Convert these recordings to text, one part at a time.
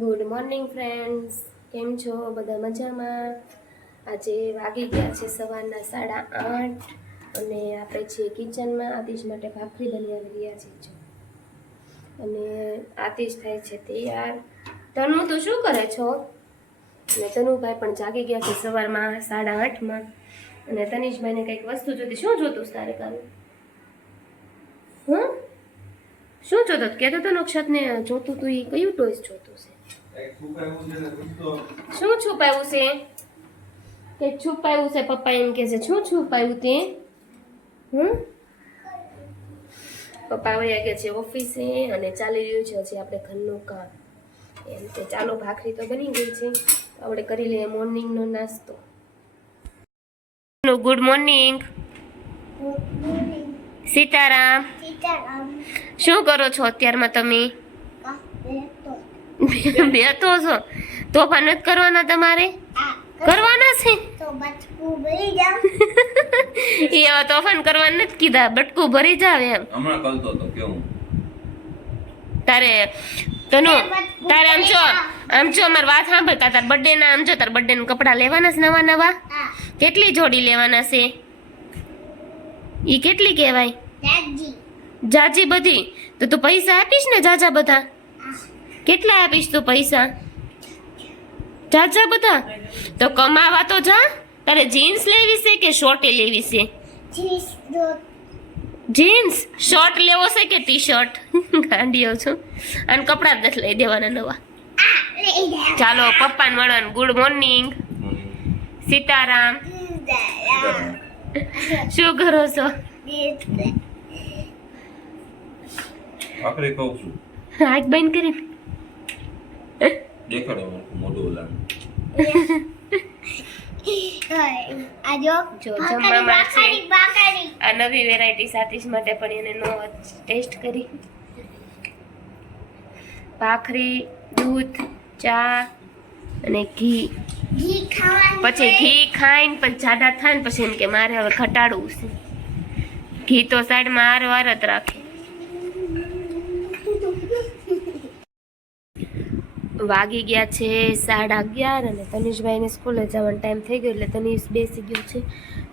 Good morning friends, કેમ છો? બધા મજામાં? આજે વાગી ગયા છે સવારના 8:30 અને આપણે છીએ કિચનમાં. આતિશ માટે ભાખરી બનાવી રહ્યા છીએ અને આતિશ થાય છે તૈયાર. તનુ તું શું કરે છો? અને તનુભાઈ પણ જાગી ગયા છે સવારમાં 8:30માં અને તનિષભાઈને કંઈક વસ્તુ જોતી. શું જોતું તારે કાલે? શું જોતો? કહેતો તો નક્ષત્રને જોતું તું. એ કયું ટોયસ જોતું છે? શું છુપાયું છે? કે છુપાયું છે? પપ્પા એમ કે છે શું છુપાયું તે? પપ્પા વયા ગયા છે ઓફિસે અને ચાલી રહ્યું છે હજી આપણે ઘરનું કામ. એમ કે ચાલો, ભાખરી તો બની ગઈ છે, આપણે કરી લઈએ મોર્નિંગનો નાસ્તો. Good morning Sitaram. શું કરો છો અત્યારમાં તમે? બેઠો છો? તોફાન નથી કરવાના તમારે? કરવાના છે એ તોફાન કરવાનું નથી કીધા, બટકું ભરી જાવ એમ. હમણાં કરતો તો કેવું તારે તનો તારે આમ જો મારી વાત સાંભળતા. તાર બર્થડે ના આમ જો તાર બર્થડે ના કપડા લેવાના છે નવા નવા? કેટલી જોડી લેવાના છે? ઈ કેટલી કહેવાય? જાજી બધી? તો તું પૈસા આપીશ ને જાજા બધા? કેટલા આપીશ તું પૈસા? જાજા બધા? તો કમાવા તો જા. તારે જીન્સ લેવી છે કે શોર્ટ લેવી છે? જીન્સ શોર્ટ લેવો છે કે ટી શર્ટ? ગાંડીઓ છું. અને કપડા જ નથી લઈ દેવાના નવા. ચાલો પપ્પાને મળવાનું. Good morning Sitaram. શું કરો છો? આખરે કહું છું આંખ બંધ કરી દેખાડો મોઢું ઓલા જો જમવામાં છે આ નવી વેરાયટી સાતીશ માટે પણ એને નો ટેસ્ટ કરી. ભાખરી, દૂધ, ચા અને ઘી. પછી ઘી ખાઈને પછી જાડા થાય ને પછી એમ કે મારે હવે ઘટાડવું છે. ઘી તો સાઈડમાં હારવાર જ રાખે. વાગી ગયા છે 11:30 અને તનિષભાઈને સ્કૂલે જવાનો ટાઈમ થઈ ગયો એટલે તનિષ બેસી ગયો છે.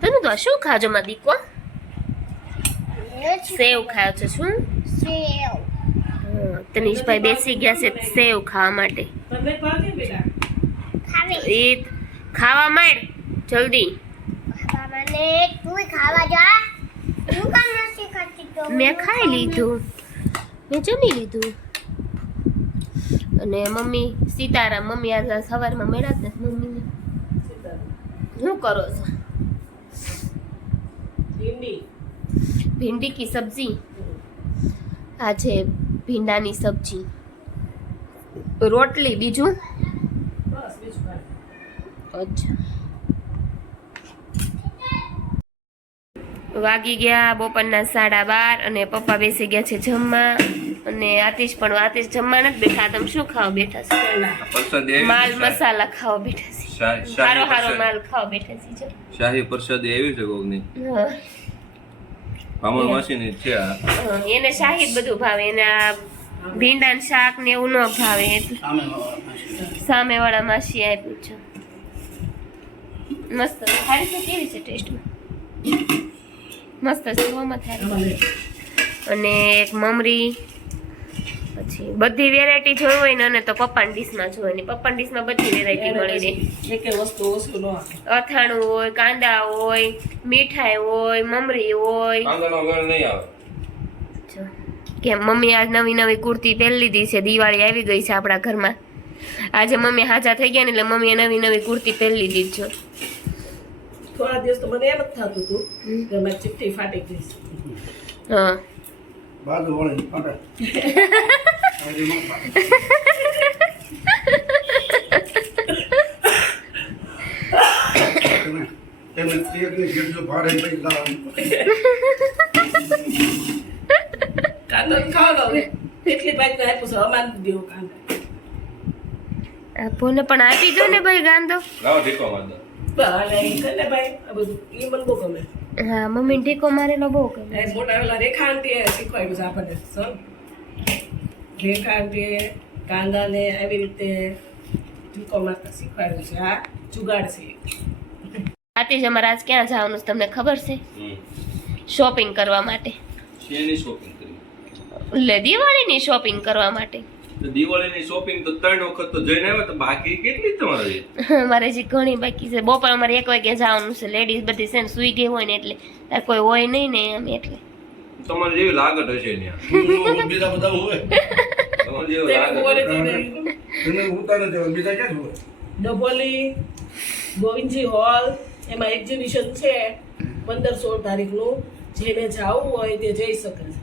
તને તો શું ખાજો માં દીકો? સેવ ખાયો છે? શું સેવ? તનિષભાઈ બેસી ગયા છે સેવ ખાવા માટે. એ ખાવા માંડ જલ્દી. મેં ખાઈ લીધું, મેં જમી લીધું. અને મમ્મી સીતારામ. મમ્મી આજે સવારમાં મળ્યા જ નથી. મમ્મીને શું કરો છો? ભીંડી કી સબ્જી. આજે ભીંડાની સબ્જી, રોટલી, બીજું? અચ્છા. વાગી ગયા બપોરના 12:30 અને પપ્પા બેસી ગયા છે જમવા અને આતિશ જમવા નથી બેઠા. તમે શું ખાવા બેઠા છો? માલ મસાલા ખાવા બેઠા છે. સારો માલ ખાવા બેઠા છે. શાહી પ્રસાદી આવી છે કોકની. મામા માસીની છે આ. એને શાહી બધું ભાવે. એને આ ભીંડાનું શાક ને એવું ન ભાવે એટલે સામેવાળા માસી આપ્યું છે. મસ્ત સારી છે. કેવી છે ટેસ્ટમાં? મસ્ત છે, જોવામાં થાય. અને એક મમરી. પછી બધી વેરાયટી જોઈ હોય ને તો પપ્પાની ડીશમાં જોઈ ને. પપ્પાની ડીશમાં બધી વેરાયટી મળી રહે. અથાણું હોય, કાંદા હોય, મીઠાઈ હોય, મમરી હોય. કે મમ્મી આજ નવી કુર્તી પહેરી લીધી છે. દિવાળી આવી ગઈ છે આપણા ઘરમાં. આજે મમ્મી હાજા થઈ ગયા ને એટલે મમ્મીએ નવી કુર્તી પહેરી લીધી છે. થોડા દિવસ તો મને એમ જ થતું હતું કે મારી ચિઠ્ઠી ફાટી ગઈ. હા બાજુ વળી ફાટે. તમે એકની જેટલું ભાડે પૈ લાવવાનું. કાંદો ખાવાનો હવે એટલી બાઈક આપ્યું છે. અમાન દેવું કાંદો આપોને પણ આપી દો ને ભાઈ ગાંધો. લાવો ઢીકો મારદો. હા મમ્મી ટીકો મારેલો બહુ ગમે. મોટા વેલા રેખા આંટીએ શીખવાડ્યું છે આપણને. રેખા આંટીએ કાંદાને આવી રીતે ટીકો મારતા શીખવાડ્યું છે. આ જુગાડ છે. આથી જ અમારે આજ ક્યાં જવાનું છે તમને ખબર છે? હમ. શોપિંગ કરવા માટે. શેની શોપિંગ કરી? એટલે દિવાળીની શોપિંગ કરવા માટે. તો દિવાળીની શોપિંગ તો 3 વખત તો જઈને આવ્યા, તો બાકી કેટલી તમારે છે? મારે હજી ઘણી બાકી છે. બપોર અમારે 1 વાગે જવાનું છે. લેડીઝ બધી છે ને સુઈ ગઈ હોય ને એટલે તાર કોઈ હોય નહીં ને એમ એટલે. તમારે જેવી લાગત હશે ત્યાં. બીજા બધા હોય તમારે જેવી તેને લાગત બોલે હશે. છે એને ઉતારે છે બીજા ક્યાં હોય ડબોલી ગોવિંદજી હોલ એમાં એક્ઝિબિશન છે 15-16 તારીખનું. જેને જવું હોય તે જઈ શકે છે.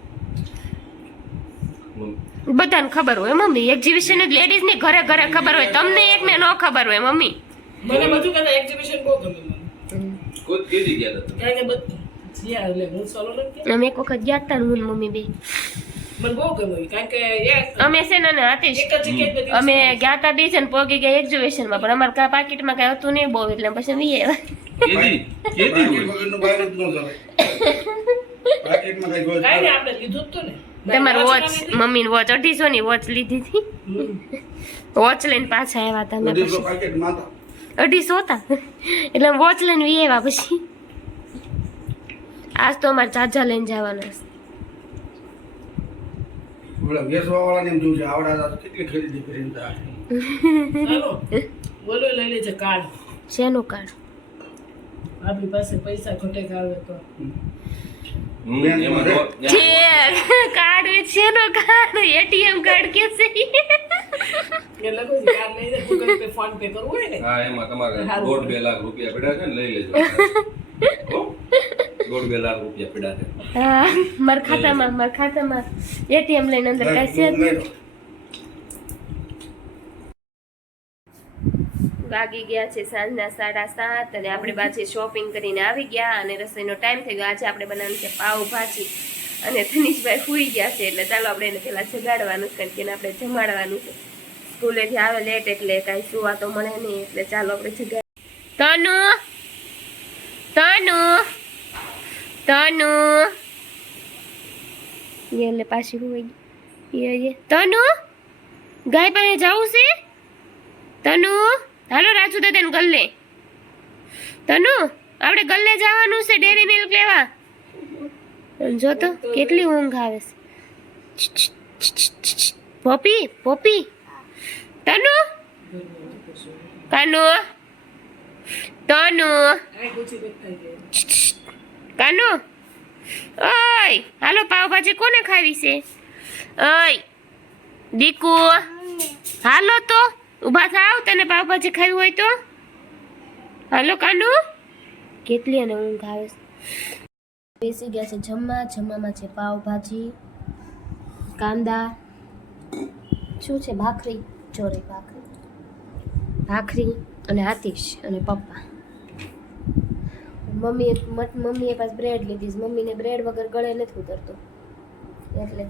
બધાને ખબર હોય મમ્મી. એક્ઝિબિશન જ લેડીઝ ની ઘરે ઘરે ખબર હોય. તમને એક ને ન ખબર હોય મમ્મી. મને બધું કરતા એક્ઝિબિશન બહુ ગમે મને. કોઈ કેદી ગયા હતા? કારણ કે બધું જ્યાં એટલે હું સોલો નથી કહેતી. અમે એક વખત ગયા હતા ને હું ને મમ્મી બે. મને બહુ ગમ્યું કારણ કે અમે છે ને આતીશ એક જ જગ્યાએ બધી અમે ગયા હતા બીજ ને પોગી ગયા એક્ઝિબિશન માં, પણ અમારે કા પાકીટમાં કઈ હતું નહીં બહુ એટલે પછી વી કેદી કેદી પાકીટ હોય? વગરનું બહાર જ ન જવાય પાકીટમાં કઈ હોય કાંઈ નહીં, આપણે લીધું જ હતું ને. તમારી વાંચવા વોચ લીધી. મમ્મી વોચ 250 ની વોચ લીધી હતી. હમ. વોચ લઈને પાછા આવ્યા હતા અમે બધી પછી. પાકીટ માતા 250 હતા એટલે વોચ લઈને વી આવ્યા પછી. આજ તો અમારે ચાર્જર લઈને જવાના છે. ઓલા વેચવાવાળાને એમ જોવું છે આવડા તો કેટલી ખરીદી કરીને જાય ચાલો બોલો લઈ લેજે કાર્ડ. શેનું કાર્ડ? આપણી પાસે પૈસા ખોટે આવે તો એમાં તો- છે કાર્ડ શેનો કાર્ડ? એટીએમ કાર્ડ કે છે? એ લખો છે કાર્ડ લઈ લે. ગૂગલ પે ફોન પે કરવું હોય ને હા, એમાં તમારે સારું. 1.5-2 લાખ રૂપિયા પડ્યા છે ને, લઈ લેજો. હો? 1.5-2 લાખ રૂપિયા પડ્યા છે. હા મારા ખાતામાં એટીએમ લઈને અંદર કાંઈ છે જ નહીં. વાગી ગયા છે સાંજના 7:30 અને આપણે પાછી શોપિંગ કરીને આવી ગયા અને રસોઈનો ટાઈમ થઈ ગયો. આજે આપણે બનાવવાની છે પાવભાજી અને ધનીશભાઈ સૂઈ ગયા છે એટલે ચાલો આપણે એને પહેલા જગાડવાનું છે કારણ કે એને આપણે જમાડવાનું છે. સ્કૂલેથી આવે લેટ એટલે કાંઈ સુવા તો મળે નહીં એટલે ચાલો આપણે જગાડ. તનુ તનુ તનુ એટલે પાછી હોય તનુ ગાય પાસે જવું છે? તનુ હાલો રાજુ દાદાને ગલ્લે. તનુ આપણે ગલ્લે જવાનું છે ડેરી મિલ્ક લેવા. જો તો કેટલી ઊંઘ આવે છે. પોપી પોપી તનુ કાનુ તનુ આ ગુચી દેખાઈ ગઈ. કાનુ ઓય હાલો પાવભાજી કોને ખાવી છે? ઓય દીકુ હાલો તો ઊભા થાવ, તને પાવભાજી ખાવી હોય તો હાલો કાનુ. કેટલી અને ઊંઘ આવે છે. બેસી ગયા છે જમવામાં છે પાવભાજી, કાંદા, શું છે ભાખરી, ચોરી ભાખરી અને આતિશ અને પપ્પા. મમ્મીએ પાસ બ્રેડ લીધી છે. મમ્મીને બ્રેડ વગર ગળે નથી ઉતરતો એટલે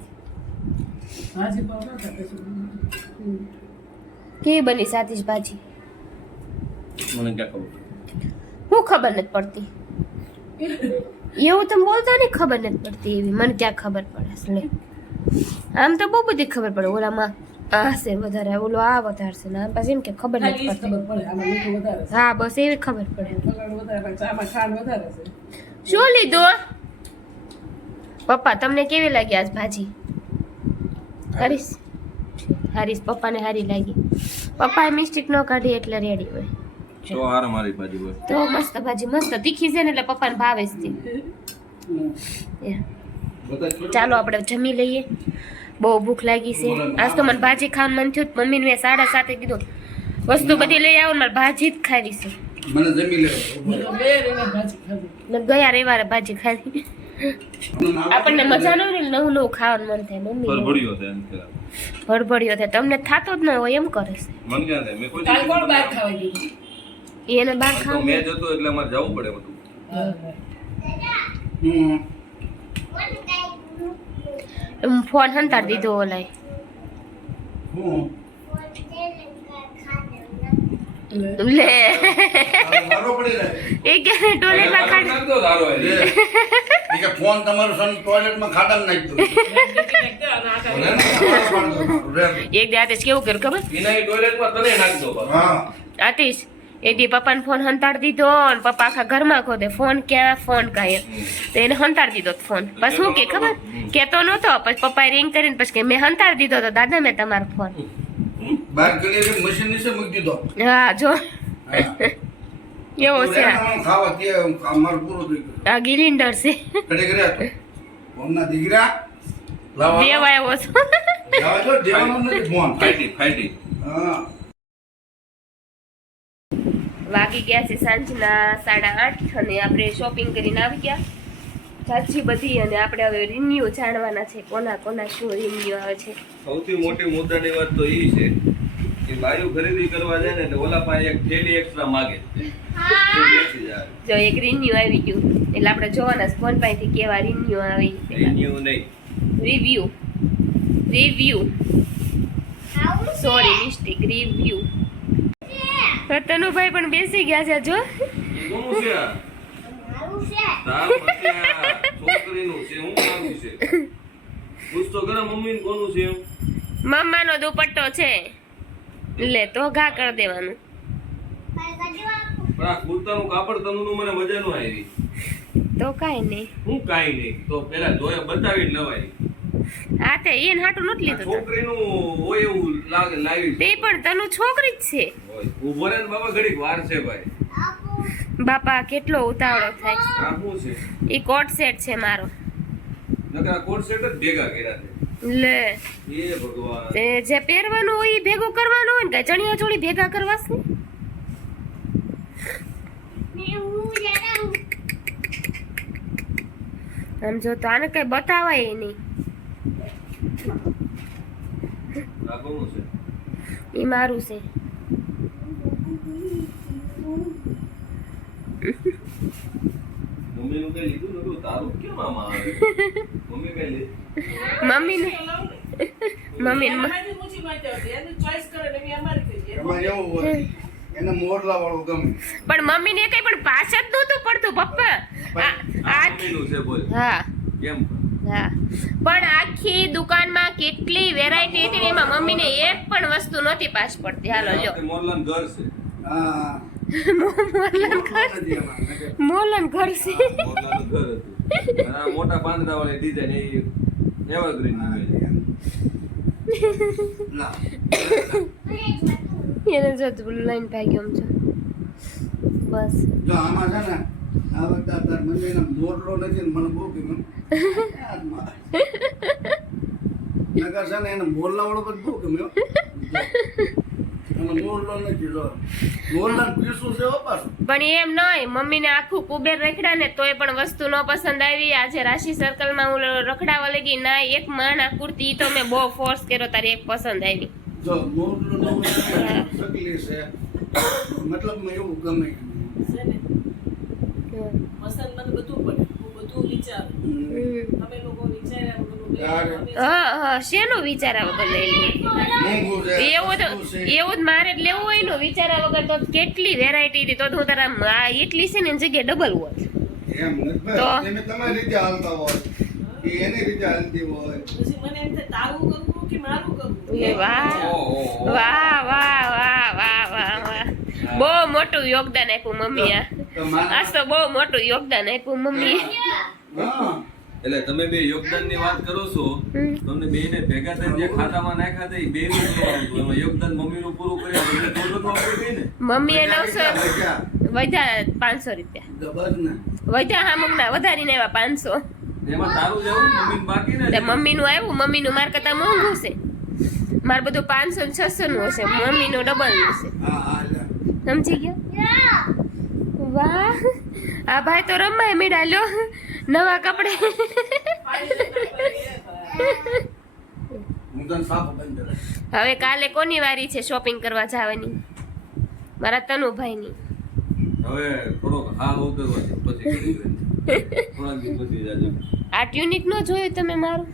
ભાજી પાવ ના ખાતે છે. કેવી બની સાતીશ ભાજી? મને ક્યાં ખબર? હું ખબર નથી પડતી એવું તમે બોલતા ને ખબર નથી પડતી એવી મને ક્યાં ખબર પડે છે? લે આમ તો બહુ બધી ખબર પડે. ઓલામાં આ છે વધારે, ઓલો આ વધારે છે ને આમ પાછી એમ કે ખબર ખાલી નથી ઈ જ ખબર પડતી. પડે આમાં મીઠું વધારે છે. હા બસ એવી ખબર પડે. કલર વધારે પણ ચામાં ખાંડ વધારે છે. શું લીધું પપ્પા? તમને કેવી લાગી આજ ભાજી? હરીશ હરીશ પપ્પાને હારી લાગી. પપ્પાએ મિસ્ટેક ન કાઢી એટલે રેડી હોય તો હાર મારી બાજુ હોય. તો મસ્ત ભાજી મસ્ત તીખી છે ને એટલે પપ્પાને ભાવે જ તે. ચાલો આપણે જમી લઈએ. બહુ ભૂખ લાગી છે. આજ તો મને ભાજી ખાવાનું મન થયું. મમ્મીને મેં 7:30 કીધું વસ્તુ બધી લઈ આવો, મારે ભાજી જ ખાવી છે. મને જમી લે બે રીંગણ ભાજી ખાધી. મેં ગયા રવિવારે ભાજી ખાધી. આપણને મજા ન હોય ને નવું નવું ખાવાનું મન થાય. મમ્મી ભરભડ્યો છે એમ કહેવાય. ભડભડ્યો થાય તમને થાતો જ ન હોય એમ કરે છે. મને ક્યાં થાય? મેં કોઈ કાલ દિવસ કોણ બહાર નથી ખાવા ગયું? એને બહાર તો ખાવું મેં જતો એટલે અમારે જવું પડે બધું. ફોન હંતાડી દીધો ઓલાય. લે મારો પડી રહે એ કે ટોયલેટમાં ખાડ નાખતો સારો હોય. એ કે ફોન તમારો સન ટોયલેટમાં ખાડામાં નાખી દો. અને આ ભલે કાંઈ ને. પાડો, પાડો, રે. એક દી આતિશ કેવું કર્યું ખબર એના ઈ ટોયલેટમાં તને નાખ દો બાપા. હા આતિશ એક દી પપ્પાને ફોન હંતાડી દીધો અને પપ્પા આખા ઘરમાં ખોદે ફોન ક્યાં ફોન કાંઈ તો એને હંતાડી દીધો ફોન પછી શું કે ખબર કેતો નહોતો પછી પપ્પાએ રિંગ કરીને પછી કે મેં હંતાડી દીધો તો દાદા મેં તમારો ફોન બહાર ગલી મશીન નીચે મૂકી દીધો. હા જો હા. એવો છે આ. તમારું ખાવા તે અમારું પૂરું થઈ ગયું. આ ગિલિન્ડર છે ઘડી ઘડી હતો. ફોનના દીકરા લાવો. દેવા આવ્યો છો લાવો છો, દેવાનો નથી ફોન. ફાઈટી. હા વાગી ગયા છે સાંજના 8:30 અને આપણે શોપિંગ કરીને આવી ગયા સાચી બધી અને આપણે હવે રિન્યુ જાણવાના છે કોના કોના શું રિન્યુ આવે છે સૌથી મોટી મુદ્દાની વાત તો ઈ છે કે બાયું ખરીદી કરવા જાય ને એટલે ઓલા પાસે એક થેલી એક્સ્ટ્રા માગે છે. તે બેસી જાય. જો એક રિન્યુ આવી ગયું એટલે આપણે જોવાના છે ફોન પાસેથી કેવા રિન્યુ આવે Renew નહીં. રિવ્યુ સોરી મિસ્ટેક રિવ્યુ તો તનુભાઈ પણ બેસી ગયા છે જો કોનું છે આ? તારું નથી આ. છોકરીનું છે. હું મારું છે. પૂછ તો ખરા મમ્મીને કોનું છે એમ? મમ્માનો દુપટ્ટો છે લે તો ઘા કરી દેવાનું પણ આ કુર્તાનું કાપડ તનુનું મને મજા ન આવી. તો કાંઈ નહીં હું કાંઈ નહીં તો પેલા જોયા બતાવી જ લવાય. હા તે એને હાટું નથી આ લીધું તો. છોકરીનું હોય એવું લાગે લાવી તે પણ તનુ છોકરી જ છે હોય. ઊભો રહે ને બાબા ઘડીક વાર છે ભાઈ. બાપા કેટલો ઉતાવળો થાય આ શું છે? એ કોટ સેટ છે મારો નકર આ કોટ સેટ જ ભેગા કર્યા છે. લે એ ભગવાન. તે જે પહેરવાનું હોય એ ભેગું કરવાનું હોય ને કાંઈ ચણિયા ચોળી ભેગા કરવા છે આમ જો તો આને કઈ બતાવાય નહીં આ કોનું છે? એ મારું છે મમ્મીનું કઈ લીધું નતું તારું કેમ આમાં આવે? મમ્મી કઈ લીધું? મમ્મીને મમ્મીને આમાંથી ઊંચી માથે હતી. એની choice કરે ને એવી અમારી થઈ. એમાં એવું હોય એને મોરલા વાળું ગમે. પણ મમ્મીને કઈ પણ પાછ જ નહોતું પડતું પપ્પા આ મમ્મીનું છે બોલ. હા કેમ? હા પણ આખી દુકાનમાં કેટલી વેરાયટી હતી ને એમાં મમ્મીને એક પણ વસ્તુ નહોતી પાસ પડતી હાલો લ્યો તે મોરલાન ઘર છે. હા મોલન ઘર નથી એમાં. મોલન ઘર છે મોરલાનું ઘર હતું. અને આ મોટા પાંદડા વાળી ડિઝાઇન એ એવરગ્રીન ની છે. ના એને જો લઈને ભાગ્યો આમ છો બસ જો આમાં છે ને આ વખતે આ તાર મંદિરનો મોરલો નથી ને મને બહુ ગમ્યું. નકર છે ને એને મોરલા વાળો બધું બહુ ગમ્યો. અને મોરલો નથી જો મોરલા પીસું છે હો પાછું. પણ એમ નહીં મમ્મીને આખું કુબેર રખડા ને તોય પણ વસ્તુ ન પસંદ આવી આજે રાશિ સર્કલમાં હું રખડાવા લાગી ના એક માણા કુર્તી ઈ તો મેં બહુ ફોર્સ કર્યો તારી એક પસંદ આવી જો મોરલો નો સકલી છે મતલબ મેં એવું ગમે. છે ને પસંદ મને બધું પડે. હું બધું વિચારું. તમે લોકો વિચાર્યા વગરનું લઈ યાર. લો. અમે હા શેનું વિચારા વગર લઈ લઈએ મોંઘું છે એવું તો એવું જ મારે જ લેવું હોય ને વિચારા વગર તો કેટલી વેરાયટી હતી તો હું તારા આ એટલી છે ને એની જગ્યાએ ડબલ હોય એમ નથી તો? ભાઈ તમે તમારી રીતે હાલતા હોય એ એની રીતે હાલતી હોય. પછી મને એમ થાય તારું કરવું કે મારું કરવું. એ વાહ ઓહો. વાહ વાહ વાહ વાહ વાહ વાહ બહુ મોટું યોગદાન આપ્યું મમ્મીએ તો મારા આજ તો બહુ મોટું યોગદાન આપ્યું મમ્મીએ હા એટલે તમે બે યોગદાનની વાત કરો છો તમને બેને ભેગા થઈને જે ખાતામાં નાખ્યા હતા એ બેનું કરવાનું હતું. એમાં યોગદાન મમ્મીનું પૂરું કર્યા એટલે થોડું આપી દઈ ને. મમ્મીએ 900 બચ્યા વધ્યા 500 રૂપિયા ગબર ને વધ્યા હા મગના વધારીને આવ્યા 500 એમાં તારું જવું મમ્મીને બાકી ને તે મમ્મીનું આવ્યું મમ્મીનું માર કરતા મોંઘું છે માર બધું 500 ને 600 નું હશે મમ્મીનું ડબલ નું છે હા હા લે. સમજી ગયો વાહ આ ભાઈ તો રમાય મીડા લ્યો નવા કપડે હું તને સાફ બંધ કરે. હવે કાલે કોની વારી છે શોપિંગ કરવા જવાની મારા તનુભાઈની હવે થોડોક હા હોતો પછી થોડાક દિવસ પછી જાજો. આ ટ્યુનિક નો જોયું તમે મારું